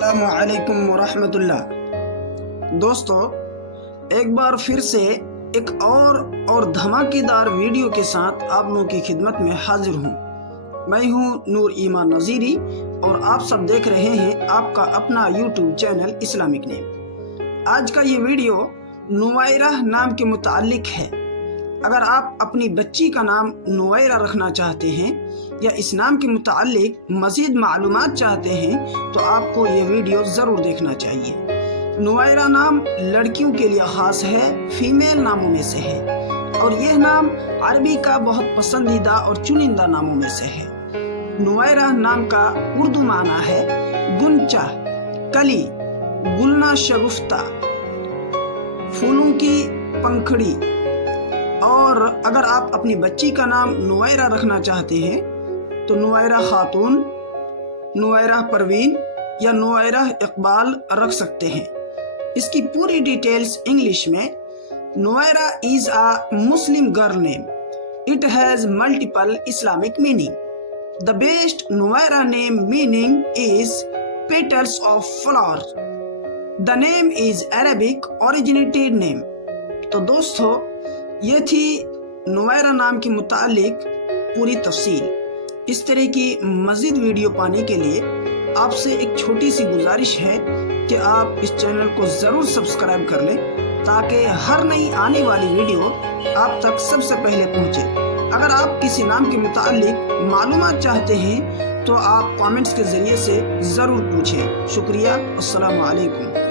अस्सलामु अलैकुम वरहमत उल्लाह। दोस्तों, एक बार फिर से एक और धमाकेदार वीडियो के साथ आप लोगों की खिदमत में हाजिर हूँ। मैं हूँ नूर ईमान नज़ीरी और आप सब देख रहे हैं आपका अपना यूट्यूब चैनल इस्लामिक नेम। आज का ये वीडियो नुवैरा नाम के मुताल्लिक है। अगर आप अपनी बच्ची का नाम नुवैरा रखना चाहते हैं या इस नाम के मुताल्लिक मज़ीद मालूमात चाहते हैं तो आपको ये वीडियो ज़रूर देखना चाहिए। नुवैरा नाम लड़कियों के लिए ख़ास है, फीमेल नामों में से है और यह नाम अरबी का बहुत पसंदीदा और चुनिंदा नामों में से है। नुवैरा नाम का उर्दू माना है गुंचा, कली, गुलना शगुफ्ता, फूलों की पंखड़ी। और अगर आप अपनी बच्ची का नाम नुवैरा रखना चाहते हैं तो नुवैरा खातून, नुवैरा परवीन या नुवैरा इकबाल रख सकते हैं। इसकी पूरी डिटेल्स इंग्लिश में। Nuwaira is a Muslim girl name. It has multiple Islamic meaning. The best Nuwaira name meaning is petals of flower. The name is Arabic originated name. तो दोस्तों, ये थी नुवैरा नाम के मुतालिक पूरी तफसील। इस तरह की मज़ीद वीडियो पाने के लिए आपसे एक छोटी सी गुजारिश है कि आप इस चैनल को ज़रूर सब्सक्राइब कर लें ताकि हर नई आने वाली वीडियो आप तक सबसे पहले पहुंचे। अगर आप किसी नाम के मुताल्लिक मालूमात चाहते हैं तो आप कमेंट्स के ज़रिए से ज़रूर पूछें। शुक्रिया। अस्सलामु अलैकुम।